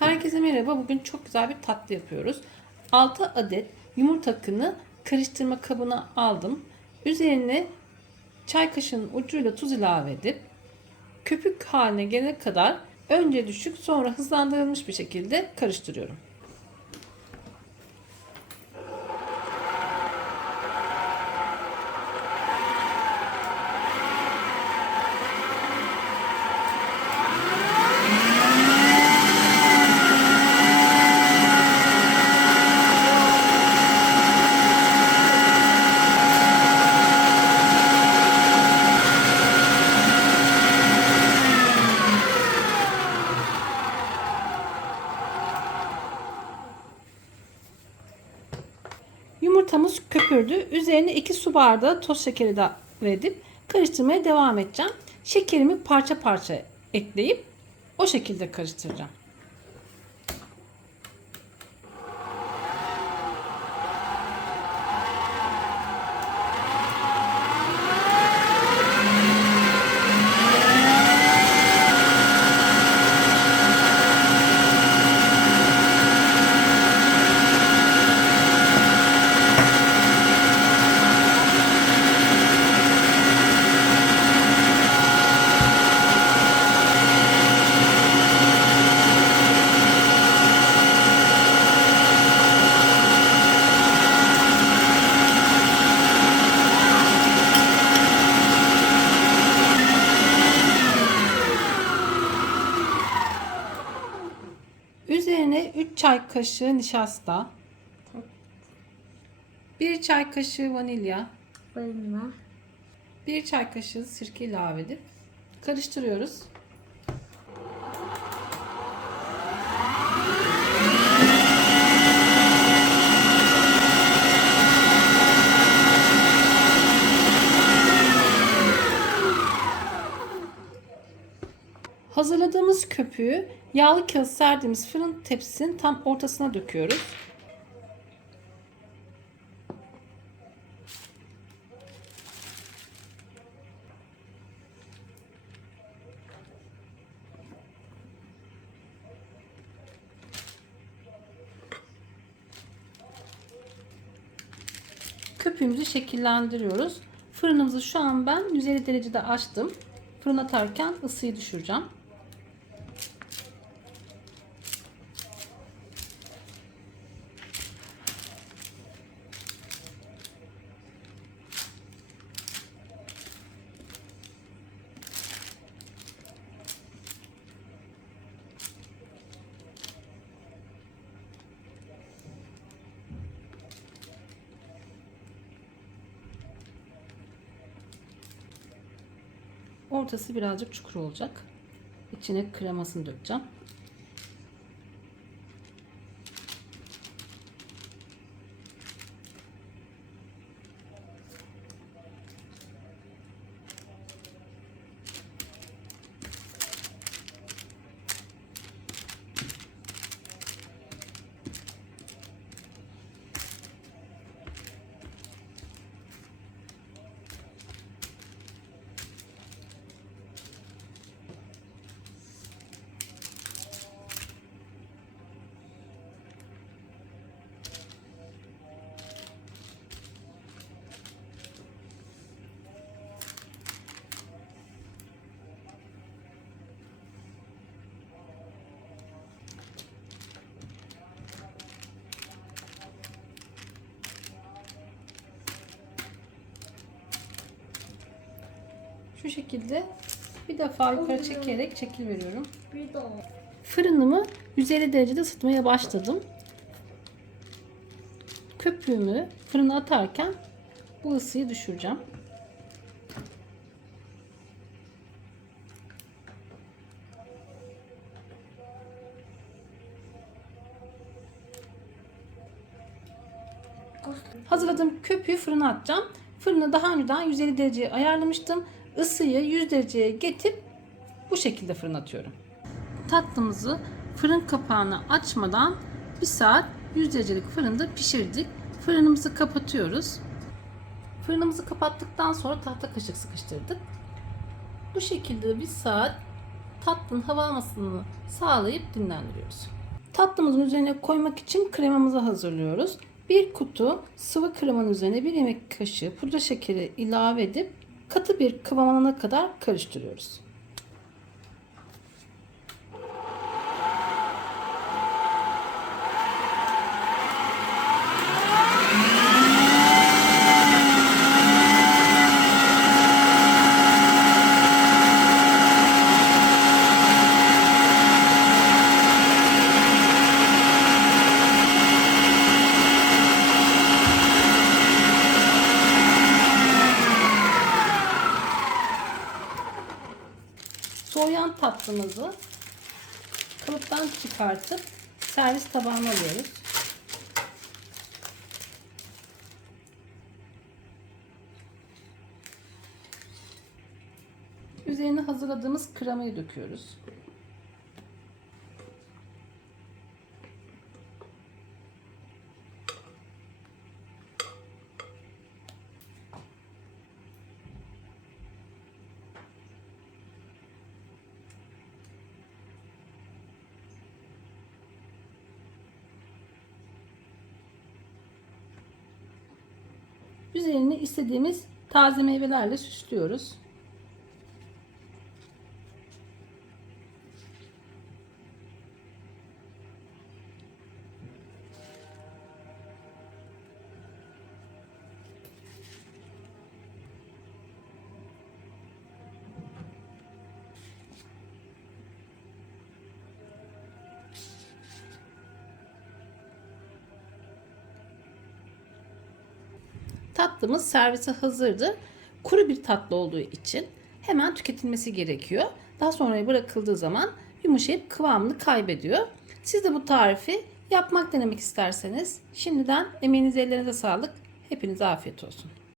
Herkese merhaba. Bugün çok güzel bir tatlı yapıyoruz. 6 adet yumurta akını karıştırma kabına aldım. Üzerine çay kaşığının ucuyla tuz ilave edip köpük haline gelene kadar önce düşük sonra hızlandırılmış bir şekilde karıştırıyorum. Yumurtamız köpürdü. Üzerine 2 su bardağı toz şekeri de edip karıştırmaya devam edeceğim. Şekerimi parça parça ekleyip o şekilde karıştıracağım. Üzerine 3 çay kaşığı nişasta, 1 çay kaşığı vanilya, Balına. 1 çay kaşığı sirke ilave edip karıştırıyoruz. Hazırladığımız köpüğü yağlı kağıt serdiğimiz fırın tepsisinin tam ortasına döküyoruz. Köpüğümüzü şekillendiriyoruz. Fırınımızı şu an ben 150 derecede açtım. Fırın atarken ısıyı düşüreceğim. Ortası birazcık çukur olacak. İçine kremasını dökeceğim. Şu şekilde bir defa yukarı çekerek şekil veriyorum. Fırınımı 150 derecede ısıtmaya başladım. Köpüğümü fırına atarken bu ısıyı düşüreceğim. Hazırladığım köpüğü fırına atacağım. Fırını daha önceden 150 dereceye ayarlamıştım. Isıyı 100 dereceye getirip bu şekilde fırına atıyorum. Tatlımızı fırın kapağını açmadan 1 saat 100 derecelik fırında pişirdik. Fırınımızı kapatıyoruz. Fırınımızı kapattıktan sonra tahta kaşık sıkıştırdık. Bu şekilde bir saat tatlının hava almasını sağlayıp dinlendiriyoruz. Tatlımızın üzerine koymak için kremamızı hazırlıyoruz. Bir kutu sıvı kremanın üzerine bir yemek kaşığı pudra şekeri ilave edip katı bir kıvam kadar karıştırıyoruz. Tatlımızı kalıptan çıkartıp servis tabağına alıyoruz. Üzerine hazırladığımız kremayı döküyoruz. Üzerini istediğimiz taze meyvelerle süslüyoruz. Tatlımız servise hazırdı. Kuru bir tatlı olduğu için hemen tüketilmesi gerekiyor. Daha sonra bırakıldığı zaman yumuşayıp kıvamını kaybediyor. Siz de bu tarifi yapmak denemek isterseniz şimdiden emeğinize ellerinize sağlık. Hepinize afiyet olsun.